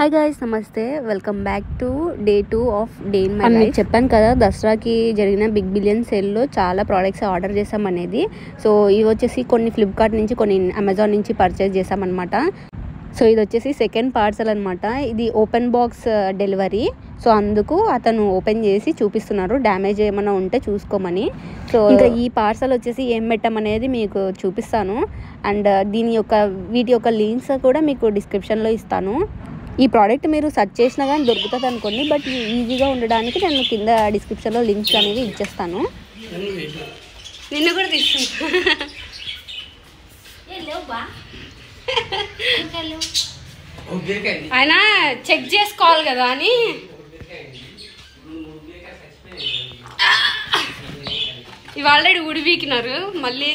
Hi guys, నమస్తే. Welcome back to day 2 of day in my life. చెప్పాను కదా, దసరాకి జరిగిన బిగ్ బిలియన్ సేల్లో చాలా ప్రోడక్ట్స్ ఆర్డర్ చేసామనేది. సో ఇవి వచ్చేసి కొన్ని ఫ్లిప్కార్ట్ నుంచి, కొన్ని అమెజాన్ నుంచి పర్చేస్ చేసామన్నమాట. సో ఇది వచ్చేసి సెకండ్ పార్సల్ అనమాట. ఇది ఓపెన్ బాక్స్ డెలివరీ. సో అందుకు అతను ఓపెన్ చేసి చూపిస్తున్నారు, డ్యామేజ్ ఏమైనా ఉంటే చూసుకోమని. సో ఇంకా ఈ పార్సల్ వచ్చేసి ఏం పెట్టామనేది మీకు చూపిస్తాను. అండ్ వీటి యొక్క లింక్స్ కూడా మీకు డిస్క్రిప్షన్లో ఇస్తాను. ఈ ప్రోడక్ట్ మీరు సెర్చ్ చేసినా కానీ దొరుకుతుంది అనుకోండి, బట్ ఈజీగా ఉండడానికి నేను కింద డిస్క్రిప్షన్లో లింక్స్ అనేవి ఇచ్చేస్తాను. నిన్ను కూడా తీసుకుంటా. ఆయన చెక్ చేసుకోవాలి కదా అని. ఇవి ఆల్రెడీ ఉడివీకినారు, మళ్ళీ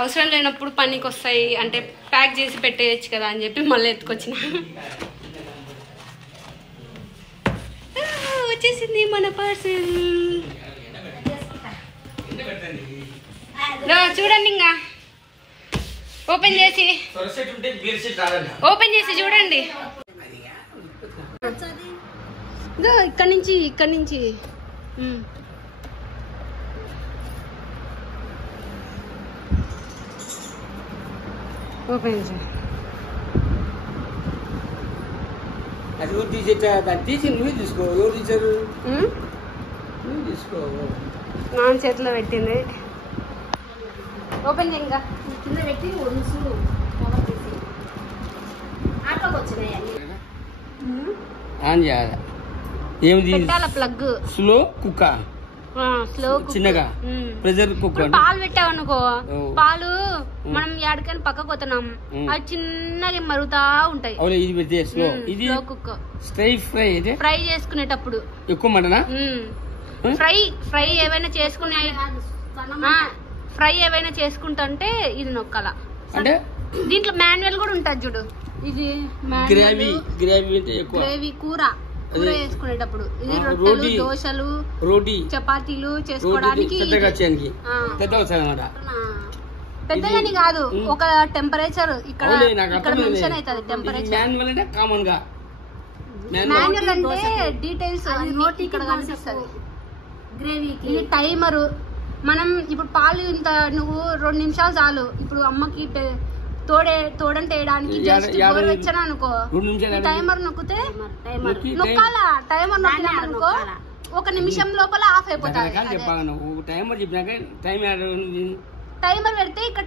అవసరం లేనప్పుడు పనికి వస్తాయి అంటే ప్యాక్ చేసి పెట్టేయచ్చు కదా అని చెప్పి మళ్ళీ ఎత్తుకొచ్చిన. వచ్చేసింది మన పార్సల్. చూడండి, ఇంకా ఓపెన్ చేసి చూడండి. ఇక్కడ నుంచి ఓపెన్ చేసి అది దాన్ని తీసి నువ్వే తీసుకో. ఎవరు తీసారు? నువ్వు తీసుకో. నా చేతిలో పెట్టింది. ఓపెన్ చేయంగా కింద పెట్టి ఆన్ చేయాలి. ఏమి పెట్టాల ప్లగ్. స్లో కుక్క, స్లో చిన్నగా ప్రెషర్ కుక్కర్. పాలు పెట్టావనుకో, పాలు మనం ఎక్కడికైనా పక్కకు పోతున్నాం, అవి చిన్నగా మరుగుతా ఉంటాయి. ఇది పెడితే స్లో. ఇది కుక్క ఫ్రై చేసుకునేటప్పుడు ఎక్కువ మటనా ఫ్రై ఏవైనా చేసుకుంటుంటే ఇది నొక్కాల. అంటే దీంట్లో మాన్యువల్ కూడా ఉంటుంది చూడు. ఇది గ్రేవీ కూర వేసుకునేటప్పుడు. ఇది రొట్టెలు, దోశలు, రోటీ, చపాతీలు చేసుకోవడానికి. పెద్దగాని కాదు, ఒక టెంపరేచర్ ఇక్కడ మెన్షన్ అవుతుంది. టెంపరేచర్ మాన్యువల్ అంటే డీటెయిల్స్ ఇక్కడ కనిపిస్తుంది. గ్రేవీకి ఇది టైమరు. మనం ఇప్పుడు పాలు ఇంత నువ్వు 2 నిమిషాలు చాలు. ఇప్పుడు అమ్మకి తోడంటే వేయడానికి వచ్చాను అనుకో, టైమర్ నొక్కితే నొక్కాలా. టైమర్ నొక్కినామనుకో 1 నిమిషం లోపల ఆఫ్ అయిపోతుంది. టైమర్ పెడితే ఇక్కడ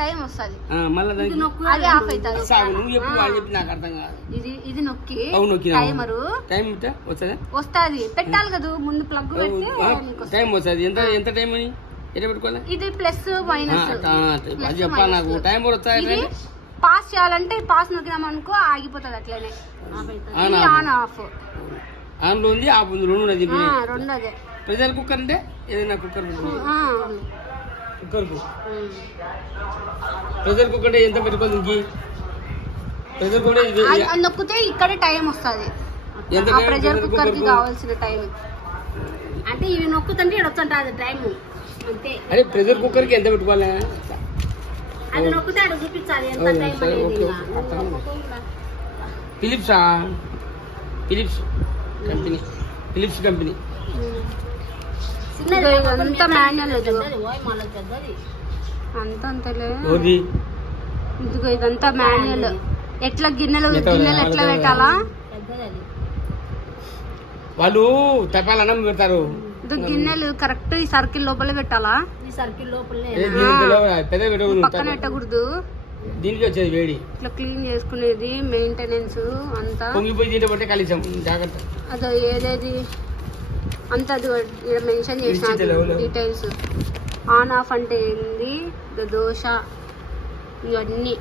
టైం వస్తుంది, అదే ఆఫ్ అవుతుంది. ఇది నొక్కి టైమరు వస్తుంది. పెట్టాలి కదా ముందు ప్లగ్ పెడితే టైం వస్తుంది. ఎంత టైం అని ఇది ప్లస్ మైనస్. ఇది పాస్ చేయాలంటే పాస్ నొక్కినాం అనుకో ఆగిపోతుంది అట్లనే. ఆన్ ఆఫ్ ఆన్ లో ఉంది, ఆఫ్ ఉంది, రెండు అదే. ప్రెషర్ కుక్కర్ అంటే ఏదైనా కుక్కర్ ప్రెషర్ కుక్కర్ ఎంత పెట్టుకోవాలి? ప్రెషర్ కుక్కర్ నొక్కితే ఇక్కడ టైం వస్తుంది. ప్రెషర్ కుక్కర్ కి కావాల్సిన టైం అంటే ఇవి నొక్కుతుంటే వస్తుంటది టైం అంతే. అదే ప్రెషర్ కుక్కర్ కి ఎంత పెట్టుకోవాలి? అది నొక్కితే అక్కడ చూపించాలి ఎంత టైం అనేది. ఫిలిప్స్ కంపెనీ అంతా మాన్యువల్. అంతలే ఇదిగో ఇదంతా మాన్యువల్. ఎట్లా గిన్నెలు ఎట్లా పెట్టాలా వాళ్ళు తపాలన్నం పెడతారు. గిన్నెలు కరెక్ట్ ఈ సర్కిల్ లోపల పెట్టాలా. ఈ సర్కిల్ లోపల పక్కన పెట్టకూడదు. దీనికి వచ్చేది వేడి. ఇట్లా క్లీన్ చేసుకునేది మెయింటెనెన్స్ అంతా. జాగ్రత్త. అదో ఏదేది అంత మెన్షన్ చేసిన డీటెయిల్స్. ఆన్ ఆఫ్ అంటే ఏంది, దోశ, ఇవన్నీ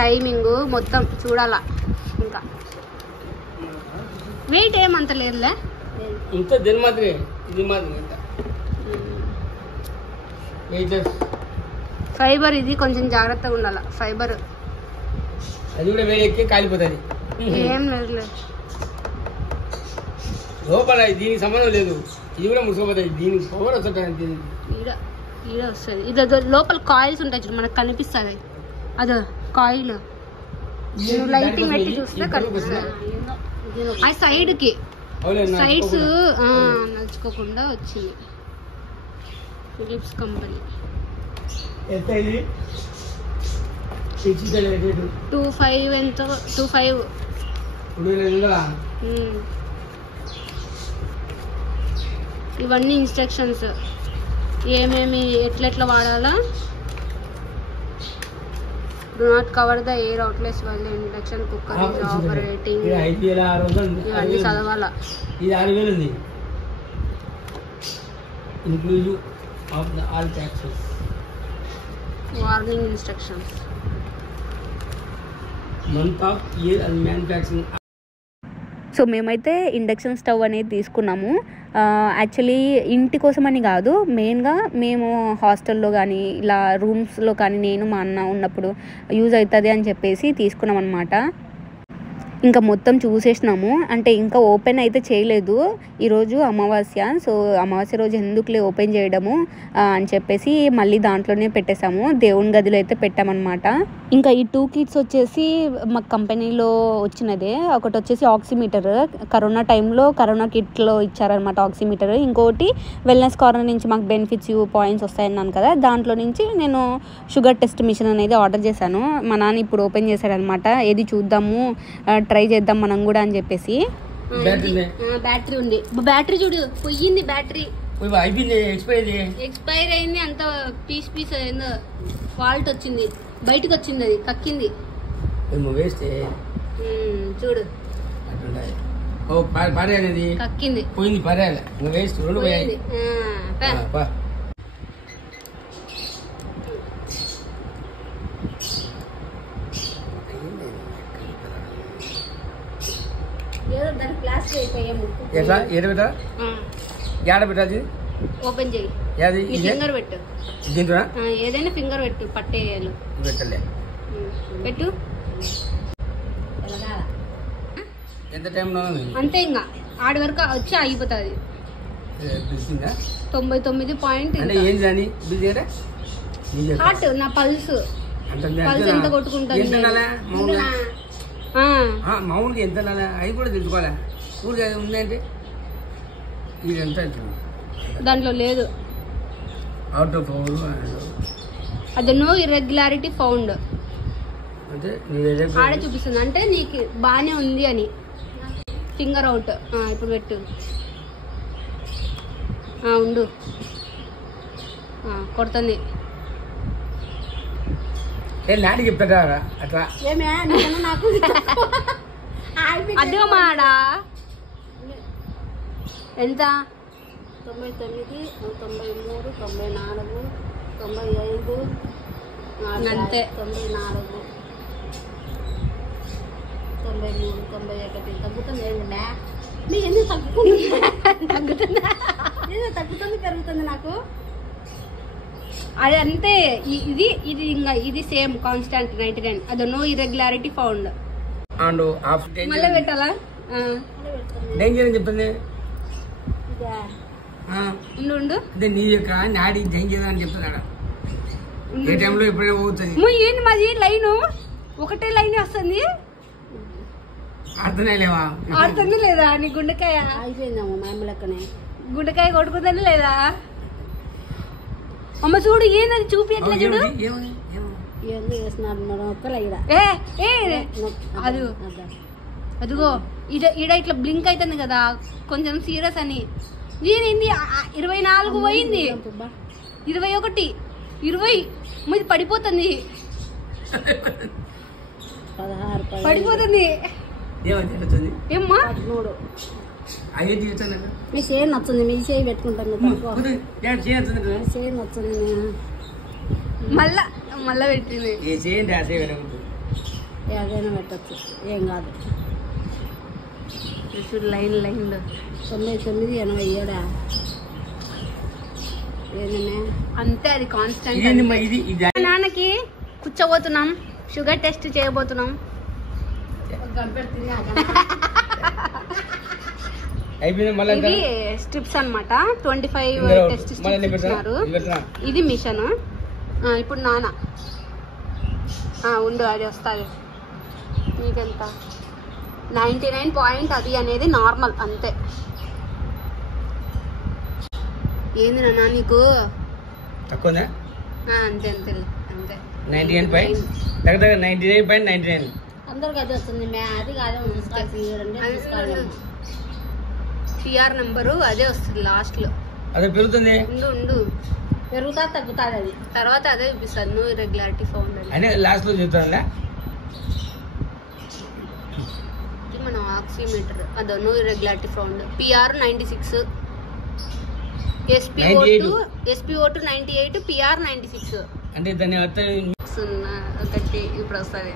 టైమింగ్ మొత్తం చూడాలా. ఇంకా వెయిట్ ఏమంత లేదులే, ఇంత దీని మాత్రమే. ఇది మాత్రమే ఫైబర్. ఇది కొంచెం జాగ్రత్తగా ఉండాలి ఫైబర్. అది కూడా వేరే ఎక్కి కాలిపోతుంది. ఏం లేదు లోపల, దీనికి సంబంధం లేదు. ఇది కూడా ముసుకుపోతుంది. దీనికి పవర్ వస్తుంది. ఈడ వస్తుంది. ఇది లోపల కాయిల్స్ ఉంటాయి చూడు, మనకు కనిపిస్తుంది. అదో కాయిల్ లైటింగ్ పెట్టి చూస్తే ఆ సైడ్ కి సైడ్స్ నలుచుకోకుండా వచ్చింది. ఫిలిప్స్ కంపెనీ 25 ఎంతో 25. ఇవన్నీ ఇన్స్ట్రక్షన్స్ ఏమేమి ఎట్లెట్లా వాడాలా. Do not cover the air outlets while induction cooker is operating. ఇవన్నీ చదవాలా. ఇది 6000 ఉంది inclusive of the all taxes. Warning instructions. Month of year and manufacturing. So మేమైతే ఇండక్షన్ స్టవ్ అనేది తీసుకున్నాము. యాక్చువల్లీ ఇంటి కోసం అని కాదు, మెయిన్గా మేము హాస్టల్లో కానీ ఇలా రూమ్స్లో కానీ నేను మా అన్న ఉన్నప్పుడు యూజ్ అవుతుంది అని చెప్పేసి తీసుకున్నాం అనమాట. ఇంకా మొత్తం చూసేసినాము. అంటే ఇంకా ఓపెన్ అయితే చేయలేదు. ఈరోజు అమావాస్య. సో అమావాస్య రోజు ఎందుకులే ఓపెన్ చేయడము అని చెప్పేసి మళ్ళీ దాంట్లోనే పెట్టేసాము. దేవుని గదిలో అయితే పెట్టామన్నమాట. ఇంకా ఈ 2 కిట్స్ వచ్చేసి మా కంపెనీలో వచ్చినదే. ఒకటి వచ్చేసి ఆక్సిమీటర్, కరోనా టైంలో కరోనా కిట్లో ఇచ్చారనమాట ఆక్సిమీటర్. ఇంకోటి వెల్నెస్ కార్నర్ నుంచి మాకు బెనిఫిట్స్ పాయింట్స్ వస్తాయన్నాను కదా, దాంట్లో నుంచి నేను షుగర్ టెస్ట్ మిషన్ అనేది ఆర్డర్ చేశాను. మా నాన్న ఇప్పుడు ఓపెన్ చేశాడనమాట. ఏది చూద్దాము, ట్రై చేద్దాం మనం కూడా అని చెప్పేసి. బ్యాటరీ ఉంది. బ్యాటరీ చూడు పోయింది. బ్యాటరీ ఎక్స్పైర్ అయింది. అంత పీస్ అయిందో ఫాల్ట్ వచ్చింది, బయటకు వచ్చింది, అది కక్కింది చూడు. కక్కింది పోయింది. పర్యాలి వేస్ట్ రెండు పోయింది. ఎట్లా ఏడ పెట్టాలి? ఓపెన్ చేయి. ఫింగర్ పెట్టు. దీంట్లో ఏదైనా ఫింగర్ పెట్టు. పట్టేయాలి. పెట్టలే పెట్టు. ఎంత టైంలో అంతే. ఇంకా ఆడి వరకు వచ్చి అయిపోతుంది. 99.8 హార్ట్. నా పల్స్ ఎంత కొట్టుకుంటుంది. మామూలుగా ఎంత అవి కూడా తెలుసుకోవాలి. ఊరికి అది ఉందంటే ఇది ఎంత దాంట్లో లేదు. అవుట్ ఆఫ్ అది నో ఇర్రెగ్యులారిటీ ఫౌండ్ అంటే ఆడే చూపిస్తుంది. అంటే నీకు బాగానే ఉంది అని. Finger out. ఇప్పుడు పెట్టు. ఉండు. కొడుతుంది. నాటి చెప్తాడా అట్లా నాకు అదే మాడా. ఎంత? 99, 93, 94, 95, అంతే. 94, 93, 91 తగ్గుతుంది. ఏముండే మీ ఎందుకు తగ్గుతుందా? తగ్గుతుంది పెరుగుతుంది నాకు. అది అంతే. ఇది ఇంకా ఇది సేమ్ కాన్స్టాంట్ 99. అది నో ఇర్రెగ్యులారిటీ ఫౌండ్. మళ్ళీ పెట్టాలా? డేంజర్ అని చెప్తుంది. ఉండు. అదే నీ యొక్క నాడి డేంజర్ అని చెప్తున్నాడు. ఏ టైంలో ఎప్పుడైనా పోతుంది. ఏంటి మాది లైన్ ఒకటే లైన్ వస్తుంది. అర్థమే లేవా? ఆడుతుంది లేదా? నీ గుండెకాయ అయిపోయిందమ్మా. మా అమ్మ లెక్కనే గుండెకాయ కొడుకుందని లేదా? అమ్మ చూడు. ఏంది చూపి ఎట్లా చూడు. అదిగో ఈడ ఇట్లా బ్లింక్ అవుతుంది కదా, కొంచెం సీరియస్ అని. నేనేంది 24 పోయింది. 21, 20 మీది పడిపోతుంది. 16 పడిపోతుంది. ఏమ్మా మీ చేయి నచ్చుంది. మీ చేయి పెట్టుకుంటాను. చేయి నచ్చుంది. మళ్ళా పెట్టింది. ఏదైనా పెట్టచ్చు, ఏం కాదు. లైన్ 99, 87 ఏదైనా అంతే. అది కాన్స్టెంట్. నాన్నకి కూర్చోబోతున్నాం. షుగర్ టెస్ట్ చేయబోతున్నాం. ఇది స్ట్రిప్స్ అన్నమాట. 25 టెస్ట్ స్ట్రిప్స్ ఇచ్చినారు. ఇది మిషన్. ఇప్పుడు నాన్న ఉండు, అది వస్తుంది. మీకెంత 99 పాయింట్ అది అనేది నార్మల్ అంతే. ఏంది నాన్న నీకు తక్కువనా? అంతే అంతే అంతే 99.99. అందరికి అది వస్తుంది. అది కాదు పిఆర్ నెంబరు అదే వస్తుంది లాస్ట్ లో. అదే పెరుగుతుంది. ఉండు పెరుగుతా తగ్గుతుంది అది తర్వాత అదే చూపిస్తుంది. నో ఇర్రెగ్యులారిటీ ఫౌండ్ అని లాస్ట్ లో చెప్తానులే. ఇది మన ఆక్సిమీటర్ అదో no irregularity found. PR 96, SpO2 98, PR 96. అంటే దాని అర్థం ఒకటి ఇప్పుడు వస్తుంది.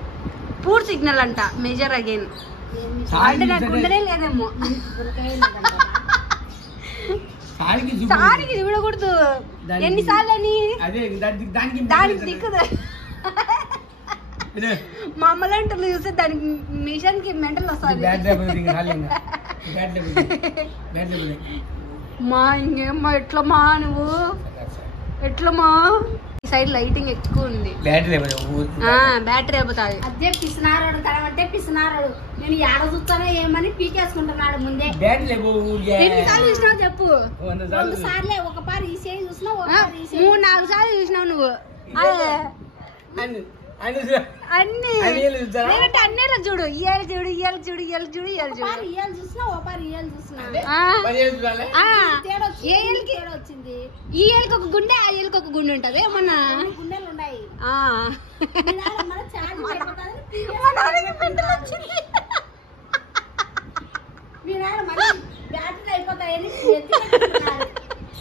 పూర్ సిగ్నల్ అంట. మెజర్ అగైన్ అంటే నాకు ఉండనే లేదేమో. సారికి చూడకూడదు ఎన్నిసార్లు అని దానికి దిక్కుదు. మా అమ్మలాంటి చూస్తే దానికి మిషన్ కి మెంటల్ వస్తుంది. మా ఇంకేమ్మా ఎట్లమ్మా నువ్వు ఎట్లమ్మా? ఈ సైడ్ లైటింగ్ ఎక్కువ ఉంది. బ్యాటరీ అయిపోతుంది. అదే పిసినారాడు కనబట్టే పిసినారాడు. నేను ఏడ చూస్తానో ఏమని పీకేసుకుంటున్నాడు ముందే. ఎన్నిసార్లు చూసినావు చెప్పు? 2 సార్లే. ఒక పారి ఈ సైడ్ చూసినావు, 3-4 సార్లు చూసినావు నువ్వు. అన్ని అన్నేలా చూడు. ఇయ్యాలి చూడు చూసినా ఓ పారి ఇయ్యాలి చూసినా. వచ్చింది ఈ ఏళ్ళకి ఒక గుండె, ఆ ఏళ్ళకి ఒక గుండె ఉంటది. ఏమన్నా గుండెలు ఉన్నాయి. బ్యాటరీ అయిపోతాయని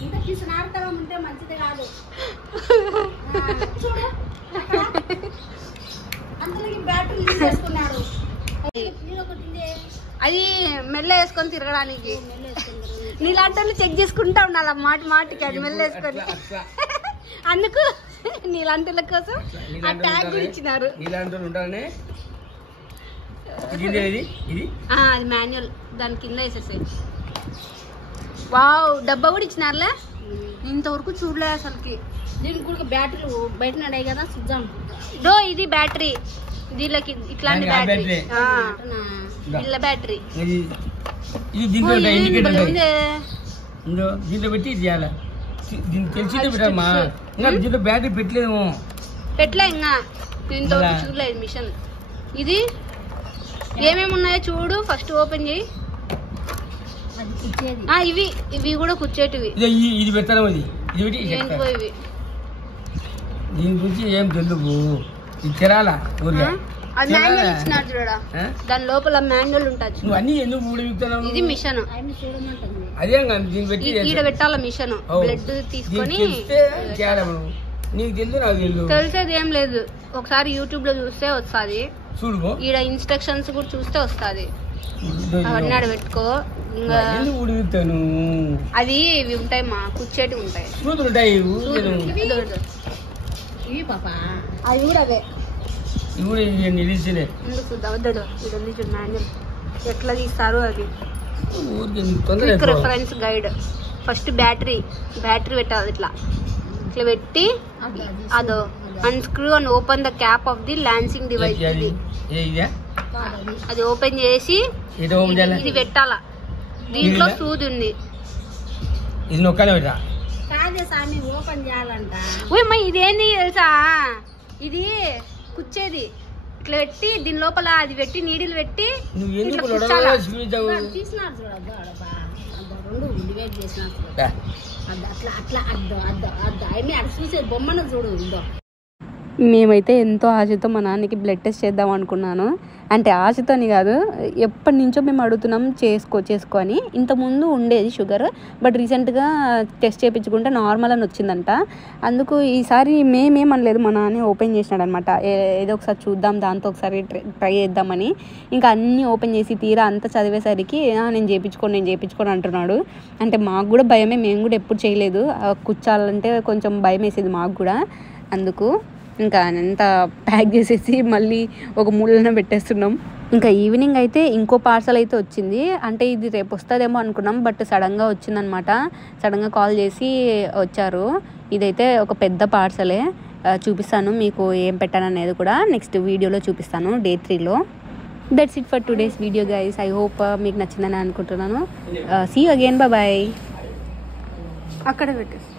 ఇంకా పిసినాడతనం ఉంటే మంచిది కాదు. చూడు అందరికి బ్యాటరీ తీసుకున్నారు. అది మెల్ల వేసుకొని తిరగడానికి. నీలాంటి వాళ్ళు చెక్ చేసుకుంటా ఉండాలి మాటికి అది మెల్ల వేసుకొని. అందుకు నీలాంటి వాళ్ళ కోసం ఆ ట్యాగ్ కూడా ఇచ్చినారు. అది మాన్యువల్. దాని కింద వేసేసాయి. వావ్ డబ్బా కూడా ఇచ్చినారులే. ఇంతవరకు చూడలే అసలుకి. దీనికి కూడా బ్యాటరీలు బయట నడాయి కదా చూద్దాం. ఇది బ్యాటరీ. దీనికి ఇట్లాంటి బ్యాటరీ ఇళ్ళ బ్యాటరీ. దీంట్లో పెట్టి దీంట్లో బ్యాటరీ పెట్టలేము. పెట్టలే ఇంకా దీంతో చూడలేదు మిషన్. ఇది ఏమేమి ఉన్నాయో చూడు. ఫస్ట్ ఓపెన్ చేయి. ఇవి కూడా కూర్చేటివి. ఇది పెట్టాలి. ఇవి దీని గురించి ఏం తెలుగు ఇచ్చారా? ఇచ్చినారు చూడడా. దాని లోపల మాన్యువల్ ఉంటుంది. నువ్వు అన్ని ఎందుకు ఊడిస్తావు? ఇది మిషన్. అదే ఈడ పెట్టాల మిషన్. బ్లడ్ తీసుకొని నీకు తెలుసు నాకు తెలుసు. తెలిసేది ఏం లేదు. ఒకసారి యూట్యూబ్ లో చూస్తే వస్తుంది. చూడు ఈడ ఇన్స్ట్రక్షన్స్ కూడా చూస్తే వస్తుంది. అవన్నీ ఆడ పెట్టుకో. అది ఇవి ఉంటాయి మా కూర్చేటివి ఉంటాయి. ఇవి పాపా అవి కూడా అవే. ఎట్లా తీస్తారు అది. Reference guide. ఫస్ట్ బ్యాటరీ పెట్టాలి. ఇట్లా పెట్టి అదో unscrew and open the cap of the lancing device. అది ఓపెన్ చేసి ఇది పెట్టాలా. దీంట్లో సూది ఉంది. ఓపెన్ చేయాలంట. ఇదేంది తెలుసా? ఇది కుచ్చేది. ఇట్లా పెట్టి దీని లోపల అది పెట్టి నీడిల్ పెట్టి చూసే బొమ్మను చూడు. మేమైతే ఎంతో ఆశతో మా నాన్నకి బ్లడ్ టెస్ట్ చేద్దాం అనుకున్నాను. అంటే ఆశతోని కాదు, ఎప్పటి నుంచో మేము అడుగుతున్నాం చేసుకో అని. ఇంతకుముందు ఉండేది షుగర్, బట్ రీసెంట్గా టెస్ట్ చేయించుకుంటే నార్మల్ అని వచ్చిందంట. అందుకు ఈసారి మేమేమనలేదు, మా నాన్న ఓపెన్ చేసినాడు అనమాట. ఏదో ఒకసారి చూద్దాం, దాంతో ఒకసారి ట్రై చేద్దామని. ఇంకా అన్నీ ఓపెన్ చేసి తీరా అంతా చదివేసరికి నేను చేయించుకోను అంటున్నాడు. అంటే మాకు కూడా భయమే, మేము కూడా ఎప్పుడు చేయలేదు. కూర్చోాలంటే కొంచెం భయం వేసేది మాకు కూడా. అందుకు ఇంకా అంతా ప్యాక్ చేసేసి మళ్ళీ ఒక మూలన పెట్టేస్తున్నాం. ఇంకా ఈవినింగ్ అయితే ఇంకో పార్సల్ అయితే వచ్చింది. అంటే ఇది రేపు వస్తుందేమో అనుకున్నాం, బట్ సడన్గా వచ్చిందనమాట. సడన్గా కాల్ చేసి వచ్చారు. ఇదైతే ఒక పెద్ద పార్సలే. చూపిస్తాను మీకు ఏం పెట్టాను అనేది కూడా నెక్స్ట్ వీడియోలో చూపిస్తాను. Day 3లో that's it for today's video guys. I hope మీకు నచ్చిందని అనుకుంటున్నాను. See you again. బాయ్. అక్కడ పెట్టేసి